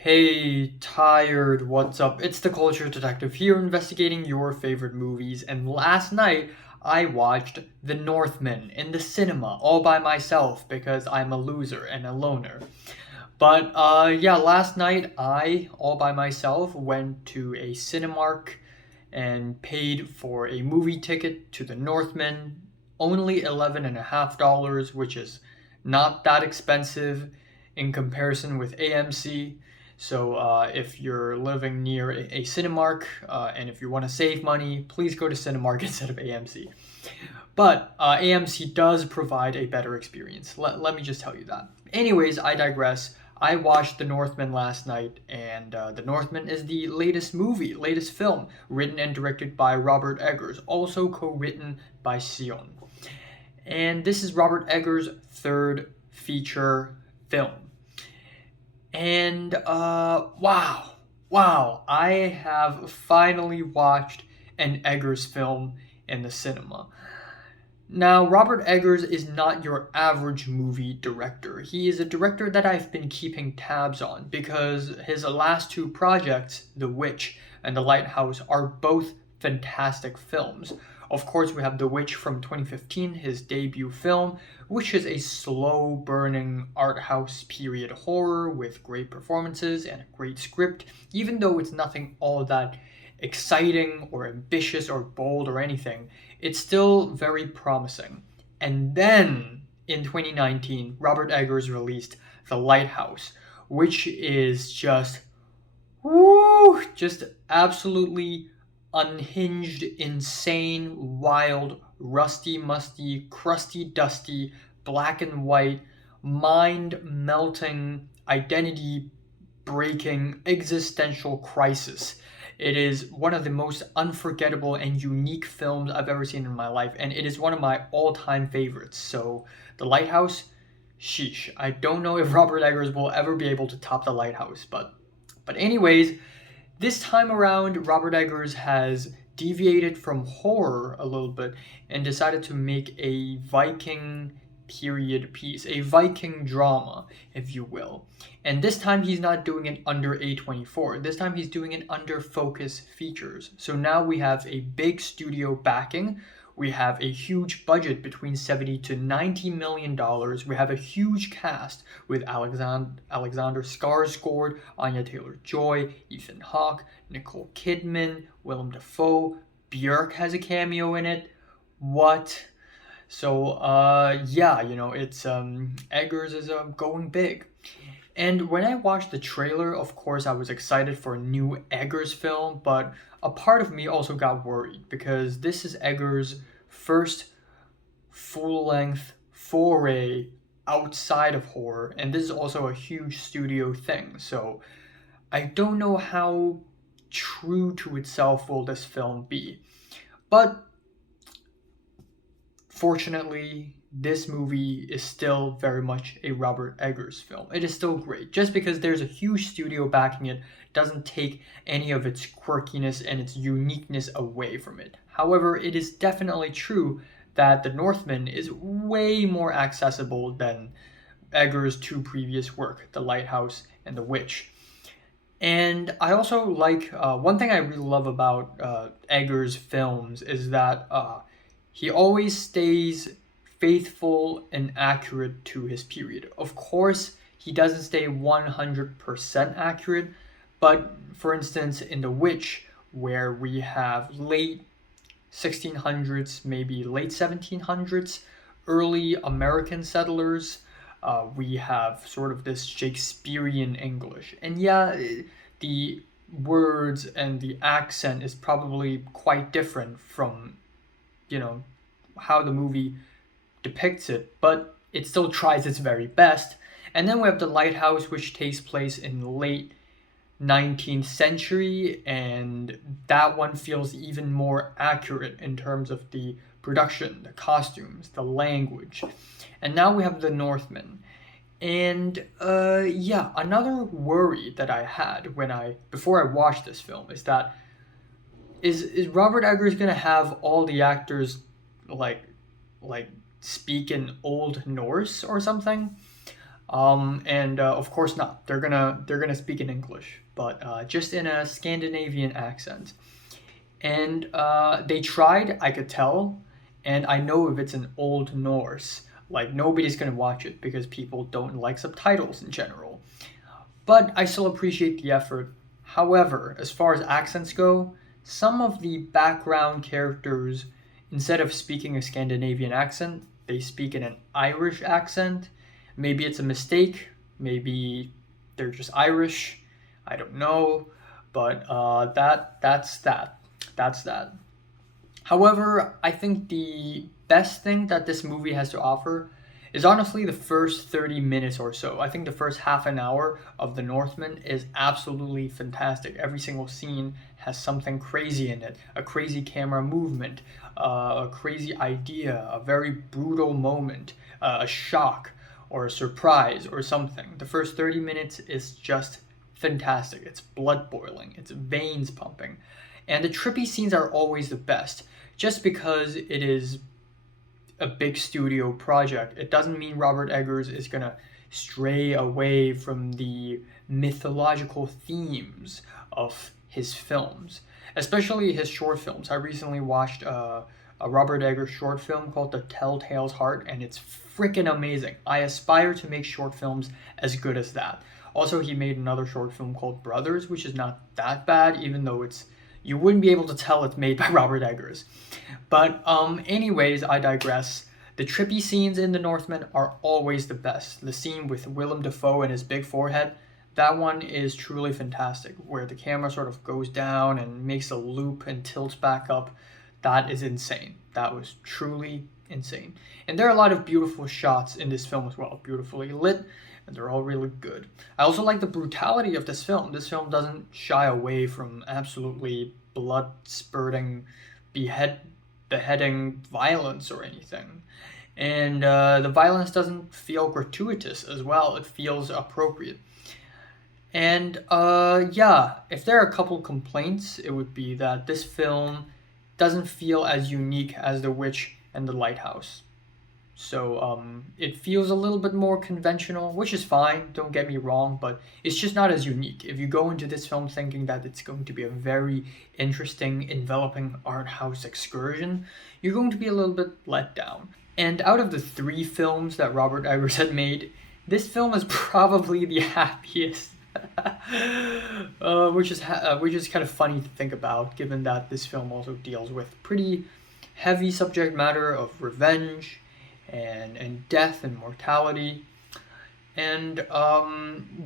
Hey, tired, what's up? It's the Culture Detective here investigating your favorite movies, and last night I watched The Northman in the cinema all by myself because I'm a loser and a loner. But yeah, last night I, all by myself, went to a Cinemark and paid for a movie ticket to The Northman, only $11.50, which is not that expensive in comparison with AMC. So if you're living near a Cinemark and if you want to save money, please go to Cinemark instead of AMC. But AMC does provide a better experience. Let me just tell you that. Anyways, I digress. I watched The Northman last night, and The Northman is the latest film, written and directed by Robert Eggers, also co-written by Sion. And this is Robert Eggers' third feature film. And wow, I have finally watched an Eggers film in the cinema. Now, Robert Eggers is not your average movie director. He is a director that I've been keeping tabs on because his last two projects, The Witch and The Lighthouse, are both fantastic films. Of course, we have The Witch from 2015, his debut film, which is a slow burning art house period horror with great performances and a great script, even though it's nothing all that exciting or ambitious or bold or anything. It's still very promising. And then in 2019, Robert Eggers released The Lighthouse, which is just absolutely unhinged, insane, wild, rusty, musty, crusty, dusty, black and white, mind melting, identity breaking, existential crisis. It is one of the most unforgettable and unique films I've ever seen in my life, and it is one of my all time favorites. So, The Lighthouse, sheesh. I don't know if Robert Eggers will ever be able to top The Lighthouse, anyways, this time around, Robert Eggers has deviated from horror a little bit and decided to make a Viking period piece, a Viking drama, if you will. And this time he's not doing it under A24. This time he's doing it under Focus Features. So now we have a big studio backing. We have a huge budget between 70 to 90 million dollars. We have a huge cast with Alexander Skarsgård, Anya Taylor-Joy, Ethan Hawke, Nicole Kidman, Willem Dafoe. Björk has a cameo in it. What? So yeah, it's Eggers is going big. And when I watched the trailer, of course, I was excited for a new Eggers film, but a part of me also got worried because this is Eggers' first full-length foray outside of horror, and this is also a huge studio thing. So I don't know how true to itself will this film be. But fortunately, this movie is still very much a Robert Eggers film. It is still great. Just because there's a huge studio backing it doesn't take any of its quirkiness and its uniqueness away from it. However, it is definitely true that The Northman is way more accessible than Eggers' two previous work, The Lighthouse and The Witch. And I also like one thing I really love about Eggers' films is that he always stays faithful and accurate to his period. Of course, he doesn't stay 100% accurate, but for instance, in The Witch, where we have late 1600s, maybe late 1700s, early American settlers, we have sort of this Shakespearean English. And yeah, the words and the accent is probably quite different from, how the movie depicts it, but it still tries its very best. And then we have The Lighthouse, which takes place in the late 19th century, and that one feels even more accurate in terms of the production, the costumes, the language. And now we have The Northman. And yeah, another worry that I had before I watched this film is that is Robert Eggers gonna have all the actors like speak in Old Norse or something? And of course not. They're gonna speak in English, but just in a Scandinavian accent. And they tried, I could tell, and I know if it's an Old Norse, like nobody's gonna watch it because people don't like subtitles in general. But I still appreciate the effort. However, as far as accents go, some of the background characters, instead of speaking a Scandinavian accent, they speak in an Irish accent. Maybe it's a mistake. Maybe they're just Irish. I don't know. But that's that. That's that. However, I think the best thing that this movie has to offer is honestly the first 30 minutes or so. I think the first half an hour of The Northman is absolutely fantastic. Every single scene has something crazy in it, a crazy camera movement, a crazy idea, a very brutal moment, a shock or a surprise or something. The first 30 minutes is just fantastic. It's blood boiling, it's veins pumping. And the trippy scenes are always the best just because it is a big studio project. It doesn't mean Robert Eggers is gonna stray away from the mythological themes of his films, especially his short films. I recently watched a Robert Eggers short film called The Telltale's Heart, and it's freaking amazing. I aspire to make short films as good as that. Also, he made another short film called Brothers, which is not that bad, even though it's you wouldn't be able to tell it's made by Robert Eggers. But anyways, I digress. The trippy scenes in The Northman are always the best. The scene with Willem Dafoe and his big forehead, that one is truly fantastic, where the camera sort of goes down and makes a loop and tilts back up. That is insane. That was truly insane. And there are a lot of beautiful shots in this film as well, beautifully lit, and they're all really good. I also like the brutality of this film. This film doesn't shy away from absolutely blood spurting, beheading violence or anything. And the violence doesn't feel gratuitous as well, it feels appropriate. And yeah, if there are a couple complaints, it would be that this film doesn't feel as unique as The Witch and The Lighthouse. So it feels a little bit more conventional, which is fine, don't get me wrong, but it's just not as unique. If you go into this film thinking that it's going to be a very interesting, enveloping art house excursion, you're going to be a little bit let down. And out of the three films that Robert Eggers had made, this film is probably the happiest. Which is kind of funny to think about, given that this film also deals with pretty heavy subject matter of revenge and death and mortality. And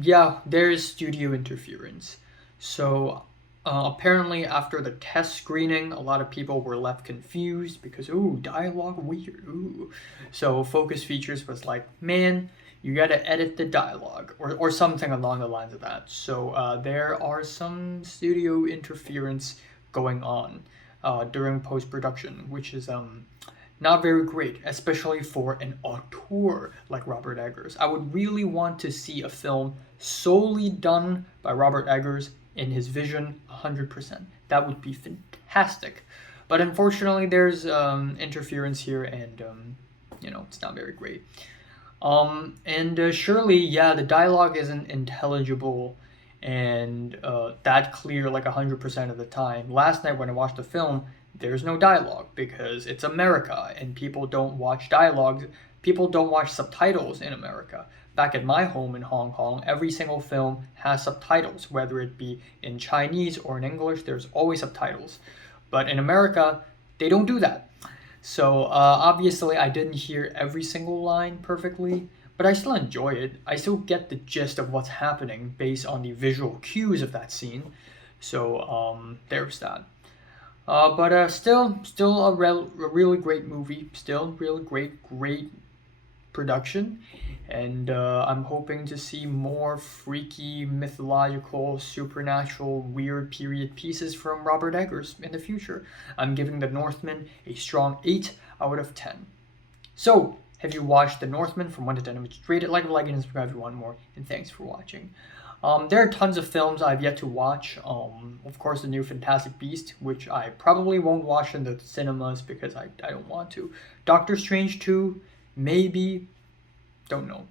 yeah, there is studio interference. So apparently, after the test screening, a lot of people were left confused because, ooh, dialogue weird, ooh. So Focus Features was like, man, you gotta edit the dialogue, or something along the lines of that. So there are some studio interference going on during post production, which is not very great, especially for an auteur like Robert Eggers. I would really want to see a film solely done by Robert Eggers in his vision 100%. That would be fantastic. But unfortunately, there's interference here, and it's not very great. And surely, yeah, the dialogue isn't intelligible and that clear like 100% of the time. Last night when I watched the film, there's no dialogue because it's America and people don't watch dialogues. People don't watch subtitles in America. Back at my home in Hong Kong, every single film has subtitles, whether it be in Chinese or in English, there's always subtitles. But in America, they don't do that. So obviously, I didn't hear every single line perfectly, but I still enjoy it. I still get the gist of what's happening based on the visual cues of that scene. So there's that. But still a really great movie. Still really great production, and I'm hoping to see more freaky, mythological, supernatural, weird period pieces from Robert Eggers in the future. I'm giving The Northman a strong 8 out of 10. So, have you watched The Northman? From 1 to 10, just rate it, like, and subscribe if you want more, and thanks for watching. There are tons of films I've yet to watch. Of course, the new Fantastic Beast, which I probably won't watch in the cinemas because I don't want to. Doctor Strange 2, maybe, don't know.